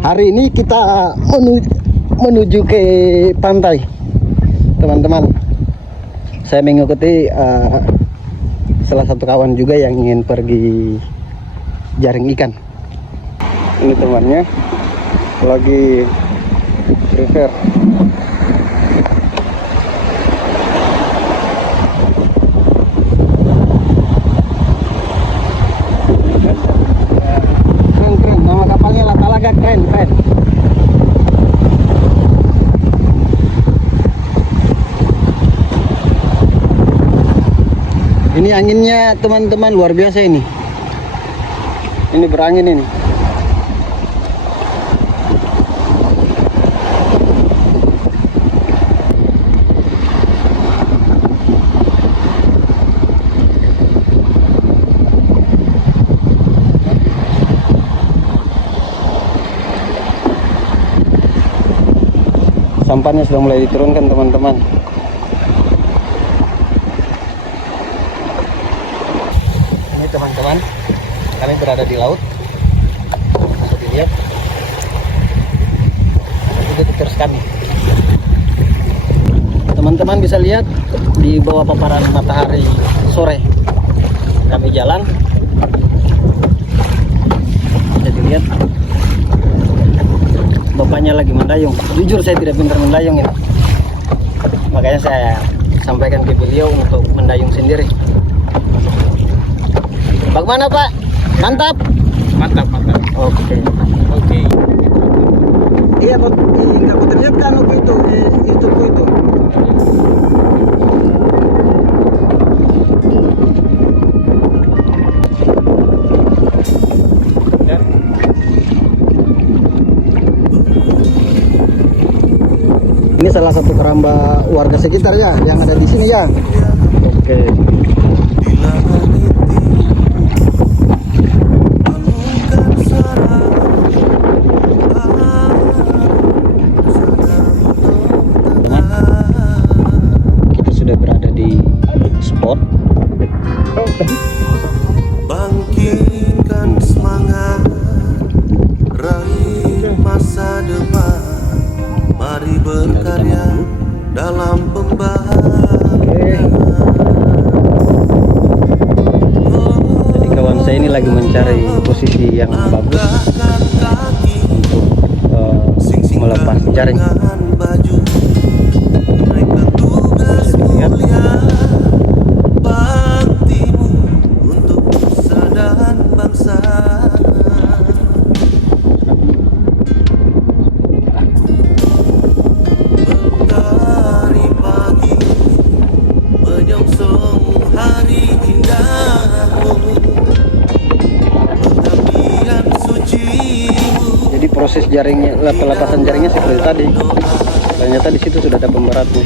Hari ini kita menuju ke pantai, teman-teman. Saya mengikuti salah satu kawan juga yang ingin pergi jaring ikan. Ini temannya lagi prepare. Keren, nama kapalnya Latalaga, keren. Ini anginnya teman-teman luar biasa ini. Ini berangin ini. Sampahnya sudah mulai diturunkan, teman-teman. Ini teman-teman, kami berada di laut. Bisa dilihat. Itu terus kami. Teman-teman bisa lihat di bawah paparan matahari sore. Kami jalan. Bisa dilihat. Bapaknya lagi mendayung. Jujur saya tidak pintar mendayung ini. Makanya saya sampaikan ke beliau untuk mendayung sendiri. Bagaimana Pak? Mantap? Mantap. Oke. Iya Pak, nggak aku terlihat kan apa itu? Itu. Ini salah satu keramba warga sekitar ya, yang ada di sini ya. Oke. Kita sudah berada di spot. Bangkitkan semangat, raih masa depan. Mari berkarya dalam pembahagian. Jadi kawan saya ini lagi mencari posisi yang bagus untuk melepas jaring. Bisa dilihat. Baktimu untuk nusa dan bangsa. Jadi proses jaringnya, pelepasan jaringnya seperti tadi. Ternyata di situ sudah ada pemberatnya.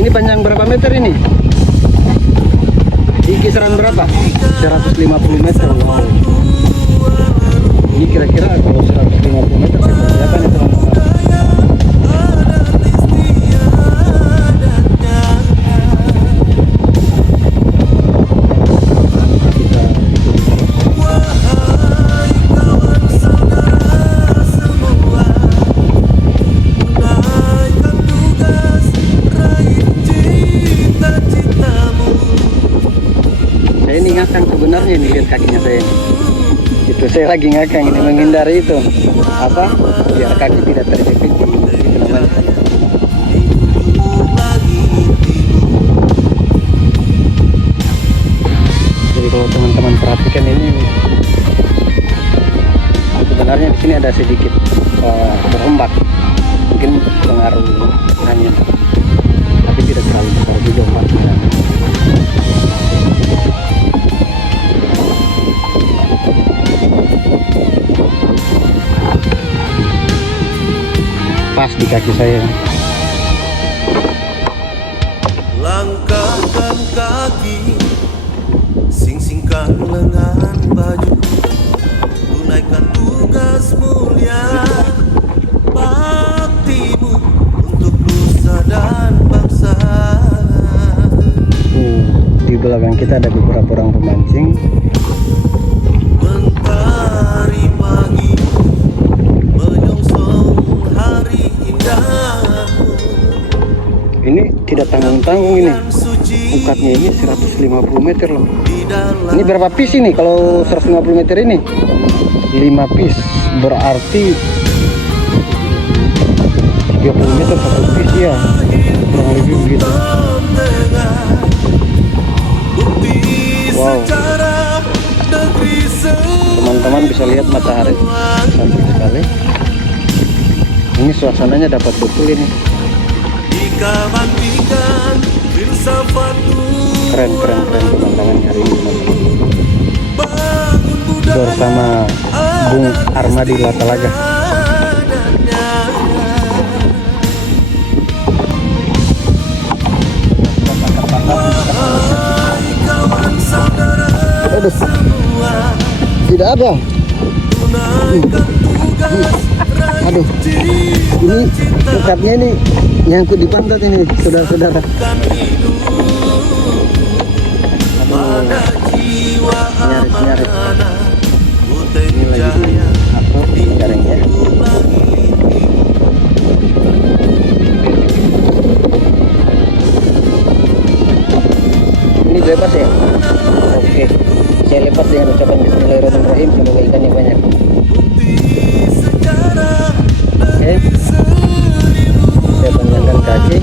Ini panjang berapa meter ini? Di kisaran berapa? 150 meter. Wow. Ini kira-kira kalau 150 meter seperti apa nih teman-teman? Sebenarnya ini lihat kakinya saya ini. Itu saya lagi ngakang ini menghindari itu apa biar kaki tidak terjepit di namanya. Jadi kalau teman-teman perhatikan ini sebenarnya di sini ada sedikit berombak, mungkin pengaruh angin, tapi tidak terlalu besar juga ombaknya. Pas di kaki saya. Langkahkan kaki, sing-singkan lengan baju, tunaikan belakang kita ada beberapa orang pemancing. Mentari pagi menyongsong hari indahmu. Ini tidak tanggung-tanggung ini. Ukatnya ini 150 meter loh. Ini berapa piece ini kalau 150 meter ini? 5 piece, berarti 30 meter satu piece ya, kurang lebih begitu. Wow, teman-teman bisa lihat matahari cantik sekali. Ini suasananya dapat betul ini. Keren pemandangan hari ini, teman-teman. Bersama Bung Armadi Latalaga. Aduh, tidak ada. Aduh, ini ukatnya ini nyangkut di pantat ini, saudara-saudara. Nyaris. Ini lagi apa jaringnya? Ini bebas ya? Oke, saya lepas dengan ucapan Bismillahirrahmanirrahim. Semoga ikannya banyak. Oke, saya panjangkan kaki.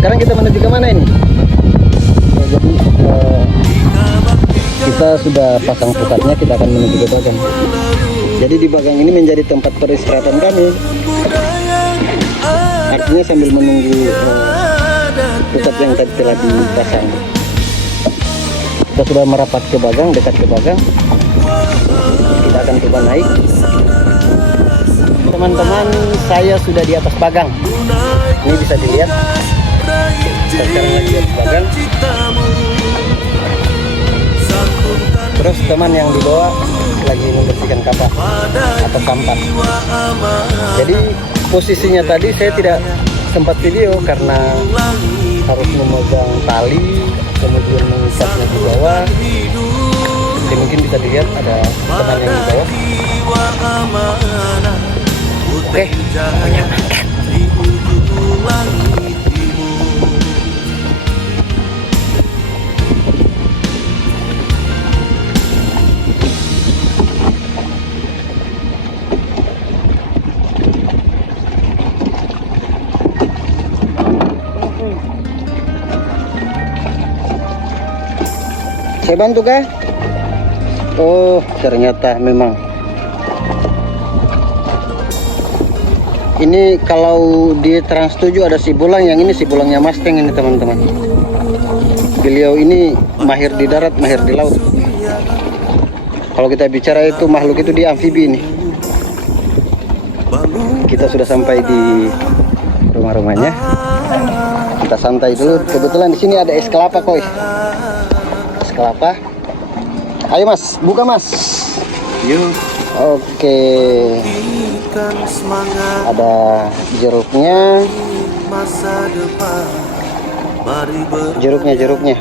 Sekarang kita menuju ke mana ini? Jadi kita sudah pasang pukatnya, kita akan menuju ke Bagang. Jadi di Bagang ini menjadi tempat peristirahatan kami. Artinya sambil menunggu pukat yang tadi telah dipasang. Kita sudah merapat ke Bagang, dekat ke Bagang. Kita akan coba naik. Teman-teman, saya sudah di atas Bagang. Ini bisa dilihat. Kita sekarang lagi di atas Bagang. Terus teman yang di bawah lagi membersihkan kapal atau sampan. Jadi posisinya tadi saya tidak sempat video karena harus memegang tali, kemudian mengikatnya di bawah. Jadi mungkin bisa dilihat ada teman yang di bawah. Oke, banyak. Saya bantu kah? Oh, ternyata memang. Ini kalau di Trans 7 ada si Bulang, yang ini si Bulangnya Mustang ini, teman-teman. Beliau ini mahir di darat, mahir di laut. Kalau kita bicara itu makhluk itu di amfibi ini. Kita sudah sampai di rumah-rumahnya. Kita santai dulu. Kebetulan di sini ada es kelapa, koi. Kelapa. Ayo Mas, buka Mas. Yuk. Oke. Ada jeruknya. Jeruknya.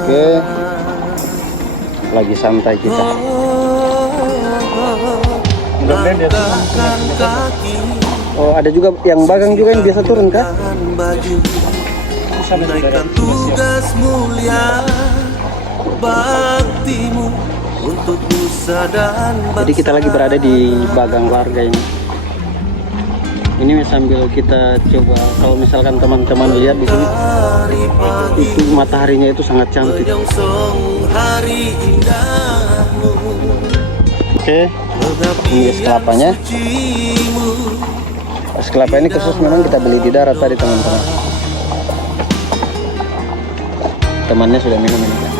Oke. Lagi santai kita. Oh, ada juga yang Bagang juga yang biasa turun kah? Tunaikan tugas mulia baktimu untuk nusa dan bangsa. Jadi kita lagi berada di Bagang warga ini. Ini sambil kita coba, kalau misalkan teman-teman lihat di sini, itu mataharinya itu sangat cantik. Oke, ini es kelapanya. Es kelapa ini khusus memang kita beli di darat tadi, teman-teman. Temannya sudah minum ini kan,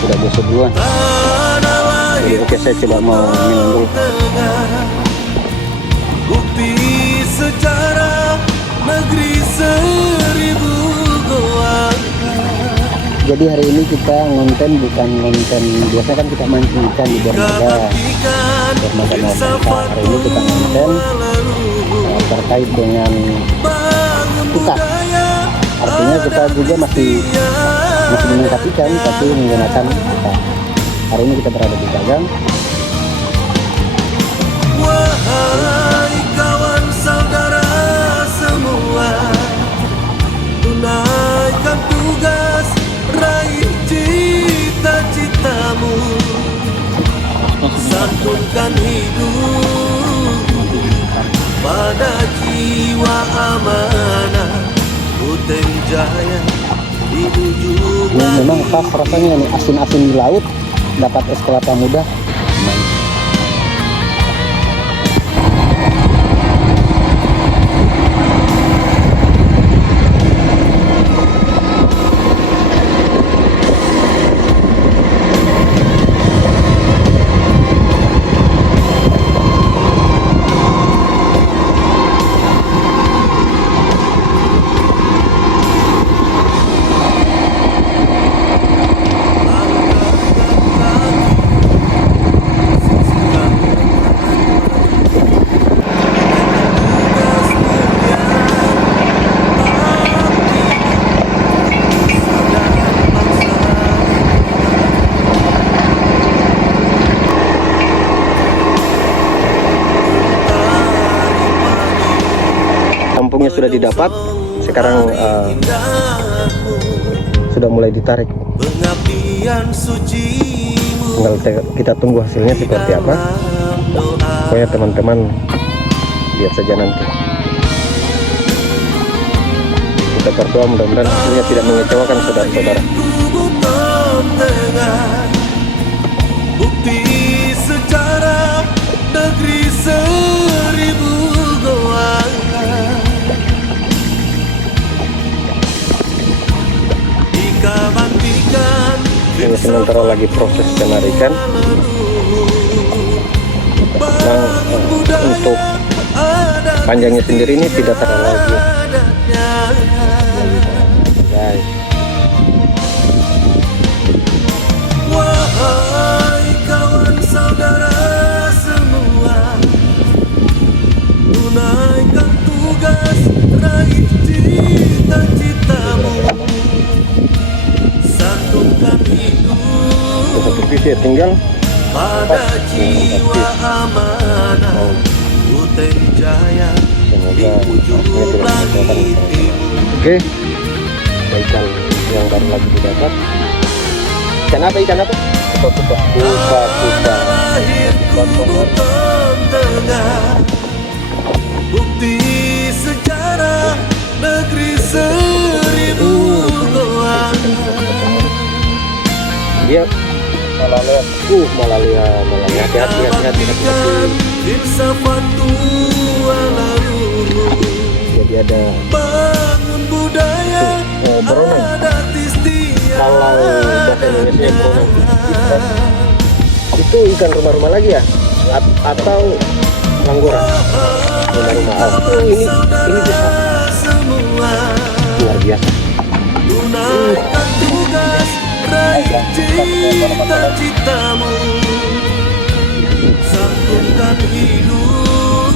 sudah gosok duluan. Jadi oke, saya coba mau minum dulu. Bukti sejarah negeri seribu goa. Jadi hari ini kita ngonten bukan ngonten, biasanya kan kita mancing ikan di dermaga Nusantara. Hari ini kita ngonten terkait dengan pukat. artinya kita juga masih menangkap ikan tapi menggunakan kita. Hari ini kita berada di Gagang. Wahai kawan saudara semua, tunaikan tugas, raih cita-citamu, santunkan hidup pada jiwa amanah. Uteng Jaya di ujung Ini memang pas rasanya nih, asin-asin di laut, dapat es kelapa muda. Kampungnya sudah didapat, sekarang sudah mulai ditarik. Tinggal kita tunggu hasilnya seperti apa. Pokoknya teman-teman lihat saja nanti. Kita berdoa mudah-mudahan hasilnya tidak mengecewakan saudara-saudara. Bukti sejarah negeri seribu goa. Ini sementara lagi proses penarikan. Untuk panjangnya sendiri ini tidak terlalu lagi, guys. Wahai kawan saudara semua, tunaikan tugas, raih cita-citamu, satukan hidup Satu piece ya tinggal pada jiwa amanah. Uteng Jaya di ujung langit timur. Oke, ikan yang baru lagi didapat. Ikan apa? Kupa. Lahir Buton Tengah, bukti sejarah negeri seribu goa. Dia malalia. Hati-hati. Filsafatu lalu, Jadi ada bangun budaya beronang. adat istiadat. Kalau bahasa Indonesia beronang. Itu ikan rumah-rumah lagi ya? Atau langgora? Rumah-rumah. Oh, ini besar. Semua Luar biasa. tunaikan tugas, raih cita-citamu, satukan hidup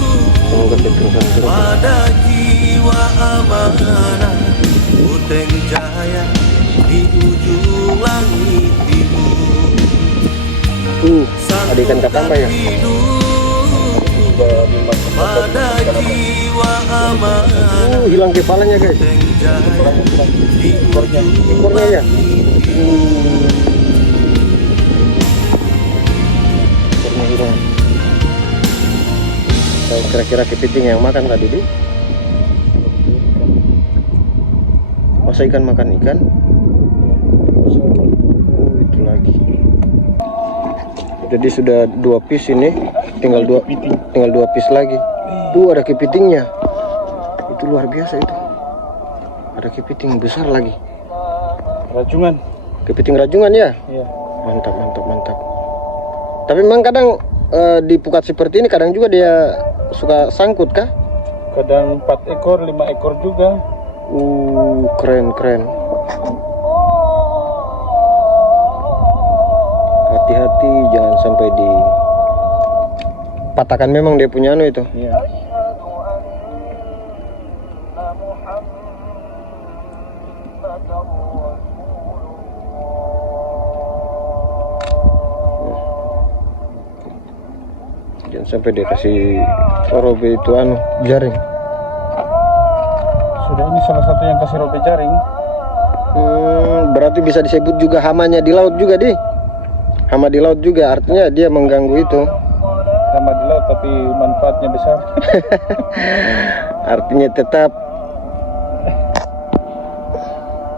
Semoga keterusan terus. pada jiwa amanah. Uteng Jaya di ujung langit timur, Ada ikan kakamba ya? pada jiwa amanah. Hilang kepalanya guys. Uteng Jaya di Ekornya ya? Ekornya hilang. Kira-kira kepiting yang makan tadi di? Masa ikan makan ikan? Itu lagi. Jadi sudah 2 piece ini, tinggal dua piece lagi. Ada kepitingnya. Itu luar biasa itu. Ada kepiting besar lagi. Rajungan. Kepiting rajungan ya? Iya. Mantap. Tapi memang kadang di pukat seperti ini kadang juga dia suka sangkut kah? Kadang 4 ekor, 5 ekor juga. Keren. Hati-hati jangan sampai dipatahkan, memang dia punya anu itu. Iya. Jangan sampai dia kasih robe itu jaring. Sudah, ini salah satu yang kasih robe jaring. Berarti bisa disebut juga hamanya di laut juga, di hama di laut juga, artinya dia mengganggu itu. Sama di laut tapi manfaatnya besar. Artinya tetap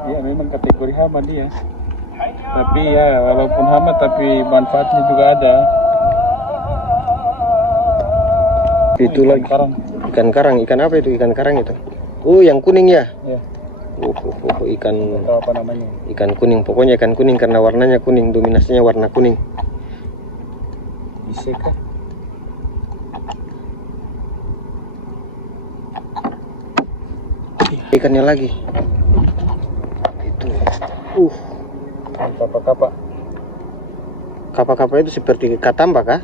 Iya, memang kategori hama dia. Tapi ya walaupun hama tapi manfaatnya juga ada. itu Ikan lagi karang. ikan karang. Ikan apa itu? Ikan karang itu. Yang kuning ya. Ya, Ikan atau apa namanya? ikan kuning, pokoknya ikan kuning karena warnanya kuning, dominasinya warna kuning. Bisa kah? Ikannya lagi itu. Kapa-kapa. Kapa-kapa itu seperti katamba kah?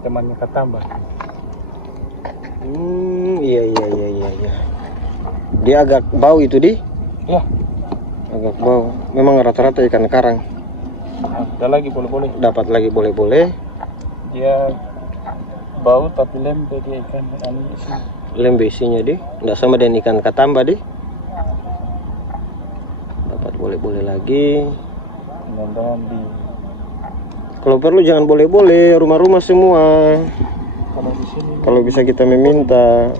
Temannya katamba. Iya. Dia agak bau itu, di Ya, agak bau. Memang rata-rata ikan karang. ada lagi boleh-boleh. Dapat lagi boleh-boleh. Dia bau tapi lembek dia ikan isi. Lembe isinya, di nggak sama dengan ikan katamba, di dapat boleh-boleh lagi. Mudah-mudahan di Kalau perlu jangan boleh-boleh, rumah-rumah semua. kalau di sini Kalau bisa kita meminta,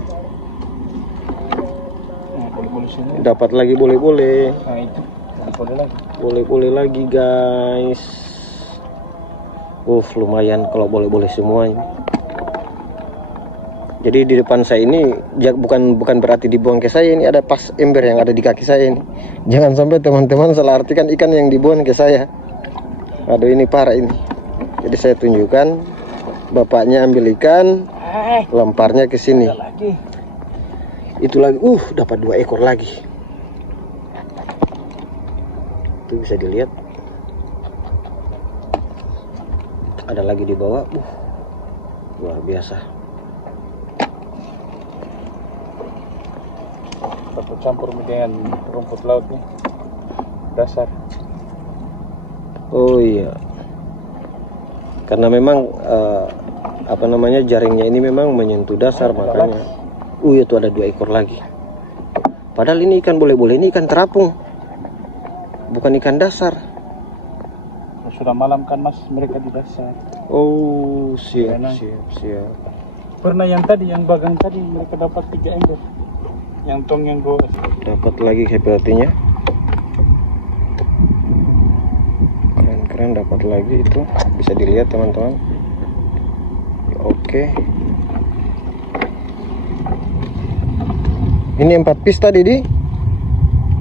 boleh-boleh sini. dapat lagi boleh-boleh. Nah itu boleh lagi. Boleh-boleh lagi, guys. Lumayan kalau boleh-boleh semua ini. Jadi di depan saya ini bukan berarti dibuang ke saya, ini ada pas ember yang ada di kaki saya ini. Jangan sampai teman-teman salah artikan ikan yang dibuang ke saya. Aduh, ini parah ini. Jadi saya tunjukkan, bapaknya ambil ikan, lemparnya ke sini. Lagi. Itu lagi, dapat 2 ekor lagi. Itu bisa dilihat. Ada lagi di bawah. Luar biasa. Satu campur dengan rumput laut nih. Dasar. Oh iya. Karena memang jaringnya ini memang menyentuh dasar, makanya. Itu ada 2 ekor lagi. Padahal ini ikan boleh-boleh, ini ikan terapung. Bukan ikan dasar. Sudah malam kan mas, mereka di dasar. Oh, siap. Pernah yang tadi, yang bagang tadi mereka dapat 3 ember. Yang tong yang 2. Dapat lagi sepertinya. Keren dapat lagi itu. Bisa dilihat teman-teman. Oke. Ini 4 piece tadi, di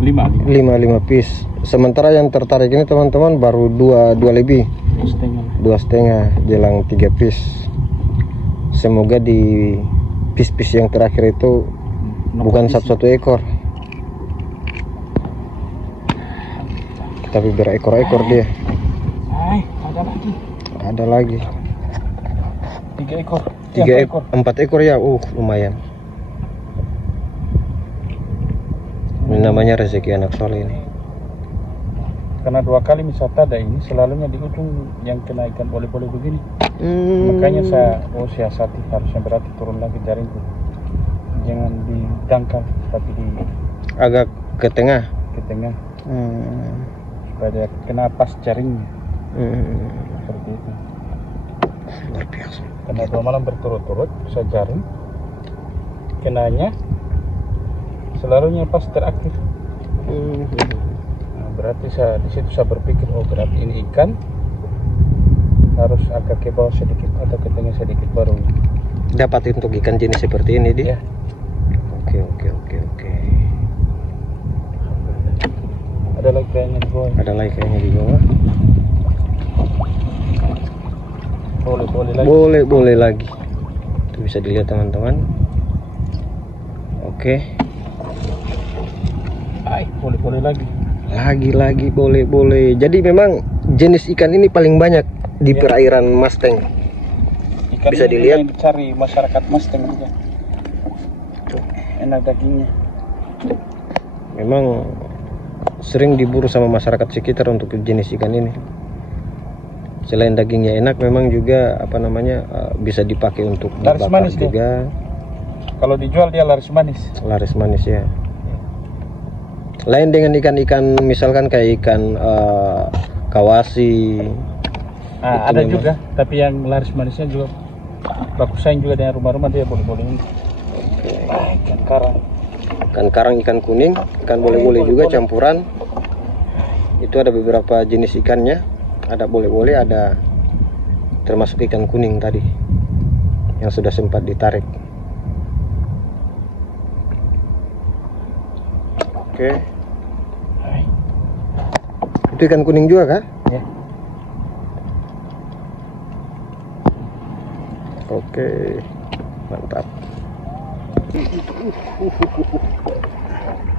5 piece. Sementara yang tertarik ini teman-teman baru 2 lebih. 2,5 jelang 3 piece. Semoga di piece-piece yang terakhir itu bukan satu ekor, tapi berekor-ekor dia. Ada lagi 3 ekor. 4 ekor ya. Lumayan. Ini namanya rezeki anak soleh ini. Karena 2 kali wisata ada ini, selalunya di ujung yang kena ikan boleh-boleh begini. Makanya saya siasati, harusnya berarti turun lagi jaringku. Jangan di dangkal, tapi di agak ke tengah. Supaya dia kena pas jaringnya. Seperti itu. Luar biasa. Karena 2 malam berturut-turut saya jaring, kenanya selalunya pas teraktif. Berarti di situ saya berpikir, berarti ini ikan harus agak ke bawah sedikit atau ke tengah sedikit baru dapat untuk ikan jenis seperti ini, di. ya. Oke. Ada lagi kayaknya di bawah. Boleh lagi. Itu bisa dilihat teman-teman. Oke. Boleh lagi. Lagi boleh. Jadi memang jenis ikan ini paling banyak di perairan Masteng. Ikan Bisa ini dilihat. yang dicari masyarakat Masteng juga. Enak dagingnya. Memang sering diburu sama masyarakat sekitar untuk jenis ikan ini. Selain dagingnya enak, memang juga apa namanya bisa dipakai untuk Laris dibakar manis juga. Kalau dijual dia laris manis. Laris manis ya. Lain dengan ikan-ikan misalkan kayak ikan kawasi. Nah, ada juga, tapi yang laris manisnya juga bagus saing juga dengan rumah-rumah dia boleh-boleh ini. Ikan karang. Ikan karang, ikan kuning, ikan boleh-boleh juga campuran. Itu ada beberapa jenis ikannya. Ada boleh-boleh, ada termasuk ikan kuning tadi yang sudah sempat ditarik. Oke. Itu ikan kuning juga kah? Ya. Oke, mantap.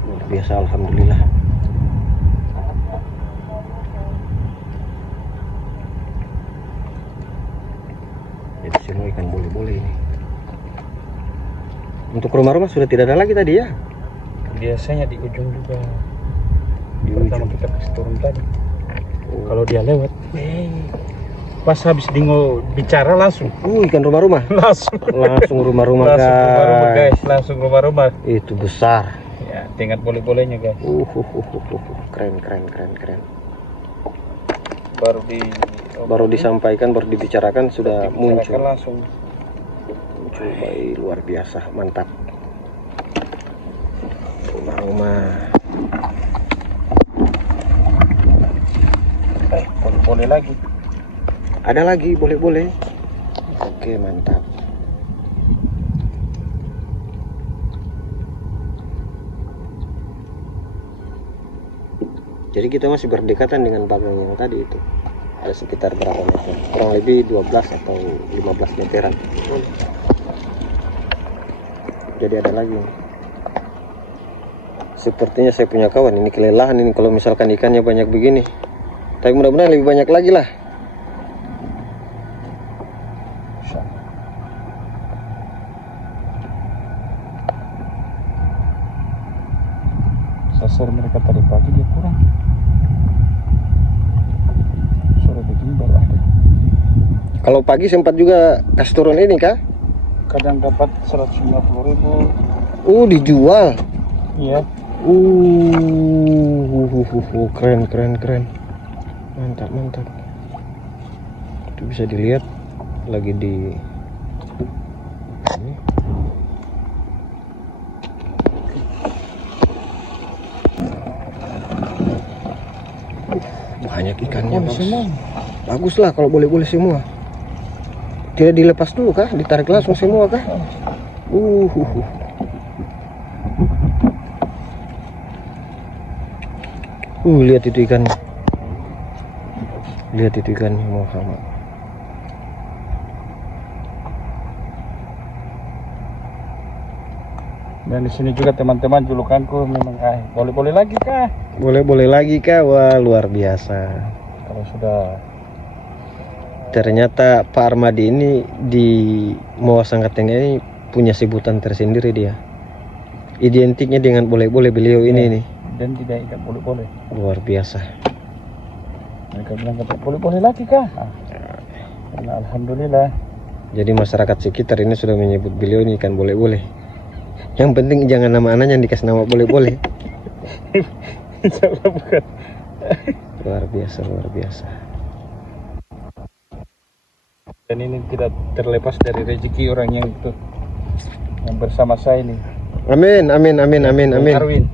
Luar biasa, alhamdulillah. Jadi semua ikan boleh-boleh ini. Untuk rumah-rumah sudah tidak ada lagi tadi ya? Biasanya di ujung juga. Di Pertama ujung. kita kasih turun tadi. Kalau dia lewat, pas habis Dingo bicara langsung. Ikan rumah-rumah. Langsung rumah-rumah Langsung rumah-rumah guys, langsung rumah-rumah. Itu besar. Ya, tingkat boleh-bolehnya guys. Keren, keren, keren, keren. Baru Disampaikan, baru dibicarakan sudah muncul. langsung. Coba luar biasa, mantap. Rumah-rumah. Boleh lagi. Ada lagi, boleh-boleh. Oke, mantap. Jadi kita masih berdekatan dengan bagang yang tadi itu. Ada sekitar berapa meter? Kurang lebih 12 atau 15 meteran. Jadi ada lagi. Sepertinya saya punya kawan ini kelelahan ini kalau misalkan ikannya banyak begini. Tapi mudah-mudahan lebih banyak lagi lah. Sasar mereka tadi pagi dia kurang. Sore begini baru ada. Kalau pagi sempat juga kasih turun ini kah? Kadang dapat 150.000. Dijual. Iya. Keren, keren, keren. Mantap, mantap. Itu bisa dilihat lagi di ini. Banyak ikannya, bos. Bagus lah kalau boleh-boleh semua. Tidak dilepas dulu kah? Ditarik langsung semua kah? Lihat itu ikannya. Lihat itu ikannya, Muhammad. Dan di sini juga teman-teman julukanku memang boleh-boleh lagi kah? Boleh-boleh lagi kah? Wah, luar biasa. Kalau sudah Ternyata Pak Armadi ini di Moa Sangkateng ini punya sebutan tersendiri dia. Identiknya dengan boleh-boleh beliau ini nih. Dan tidak ikan boleh-boleh. Luar biasa. Mereka bilang kata boleh-boleh lagi kah? Karena alhamdulillah. Jadi masyarakat sekitar ini sudah menyebut beliau ini ikan boleh-boleh. Yang penting jangan nama anaknya yang dikasih nama boleh-boleh. Insyaallah bukan. Luar biasa, luar biasa. Dan ini tidak terlepas dari rezeki orang yang itu yang bersama saya ini. Amin, amin, amin, amin, amin. Arwin.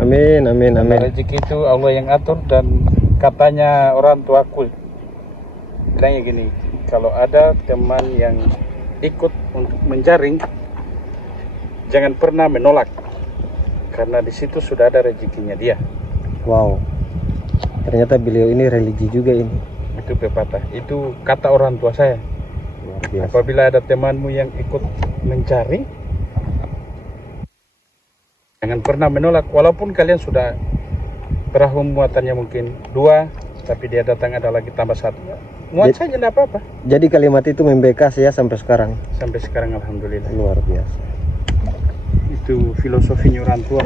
Amin, amin, amin. Rezeki itu Allah yang atur, dan katanya orang tuaku bilangnya gini, kalau ada teman yang ikut untuk menjaring, jangan pernah menolak, karena di situ sudah ada rezekinya dia. Wow. Ternyata beliau ini religi juga ini. Itu pepatah, itu kata orang tua saya. Luar biasa. Apabila ada temanmu yang ikut mencari, jangan pernah menolak, walaupun kalian sudah perahu muatannya mungkin 2, tapi dia datang ada lagi tambah 1. Muat saja tidak apa-apa. Jadi kalimat itu membekas ya sampai sekarang. Sampai sekarang alhamdulillah. Luar biasa. Itu filosofinya orang tua.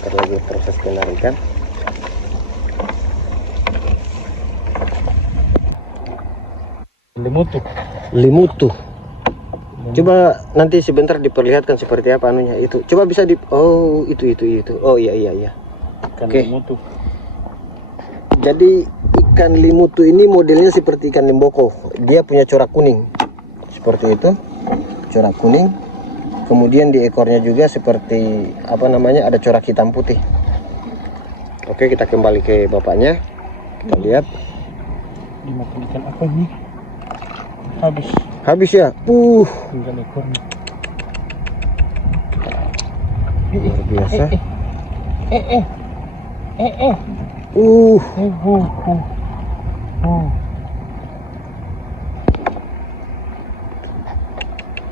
sebentar lagi proses penarikan. Limutu. Coba nanti sebentar diperlihatkan seperti apa anunya itu. Coba bisa di oh itu. Oh iya. Ikan Oke. limutu. Jadi ikan limutu ini modelnya seperti ikan limboko. Dia punya corak kuning. Seperti itu. Corak kuning. Kemudian di ekornya juga seperti apa namanya? Ada corak hitam putih. Oke, kita kembali ke bapaknya. Kita lihat. Dimakan ikan apa ini? Habis ya. Tinggal ekornya. Luar biasa.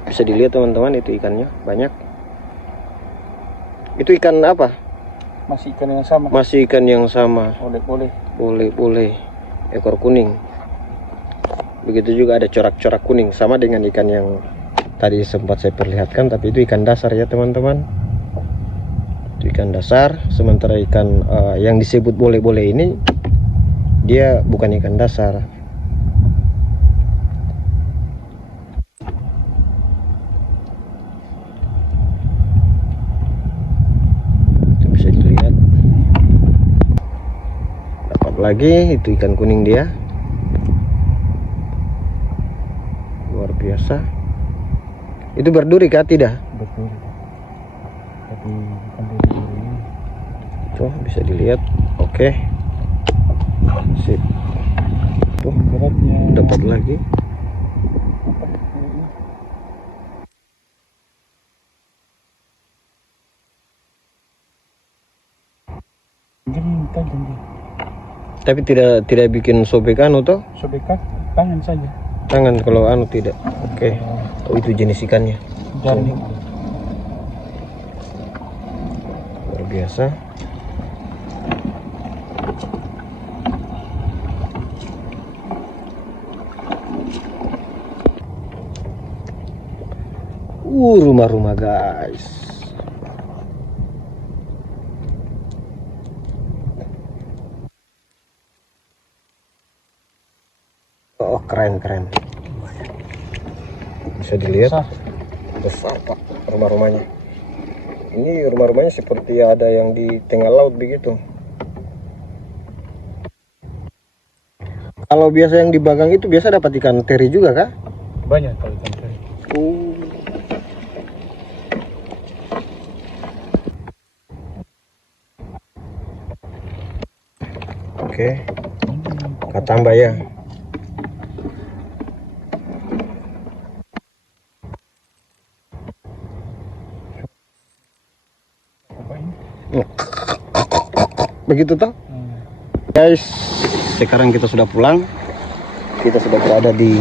Bisa dilihat teman-teman, itu ikannya banyak. Itu ikan apa? Masih ikan yang sama. Masih ikan yang sama. Boleh. Ekor kuning. Begitu juga ada corak-corak kuning, sama dengan ikan yang tadi sempat saya perlihatkan, tapi itu ikan dasar ya teman-teman. Itu ikan dasar, sementara ikan yang disebut boleh-boleh ini dia bukan ikan dasar. Itu bisa dilihat. Dapat lagi, itu ikan kuning dia. Luar biasa. Itu berduri kah? Tidak. Betul. Tapi bukan dari ini. Tuh bisa dilihat. Oke. Sip. Tuh Beratnya. dapat lagi. Tajam dia. Tapi tidak bikin sobek anu toh? Sobek tangan saja. Tangan kalau anu tidak. Oke. Oh itu jenis ikannya. Jaring. Luar biasa. Rumah-rumah guys. Oh keren. Bisa dilihat. Besar pak rumah-rumahnya. Ini rumah-rumahnya seperti ada yang di tengah laut begitu. Kalau biasa yang di Bagang itu biasa dapat ikan teri juga kah? Banyak kalau ikan teri. Oke. Kita tambah ya. Begitu toh? Guys, sekarang kita sudah pulang. Kita sudah berada di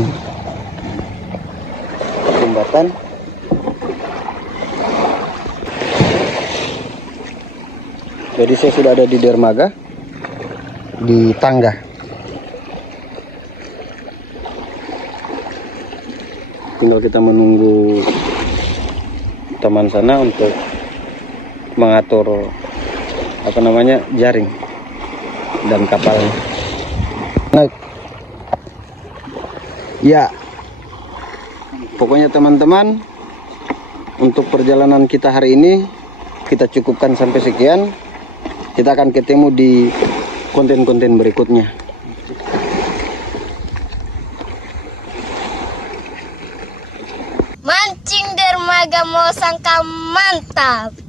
jembatan. Jadi saya sudah ada di dermaga, di tangga. Tinggal kita menunggu teman sana untuk mengatur apa namanya jaring dan kapalnya. Nah, ya pokoknya teman-teman, untuk perjalanan kita hari ini kita cukupkan sampai sekian. Kita akan ketemu di konten-konten berikutnya. Mancing dermaga Mosangka mantap.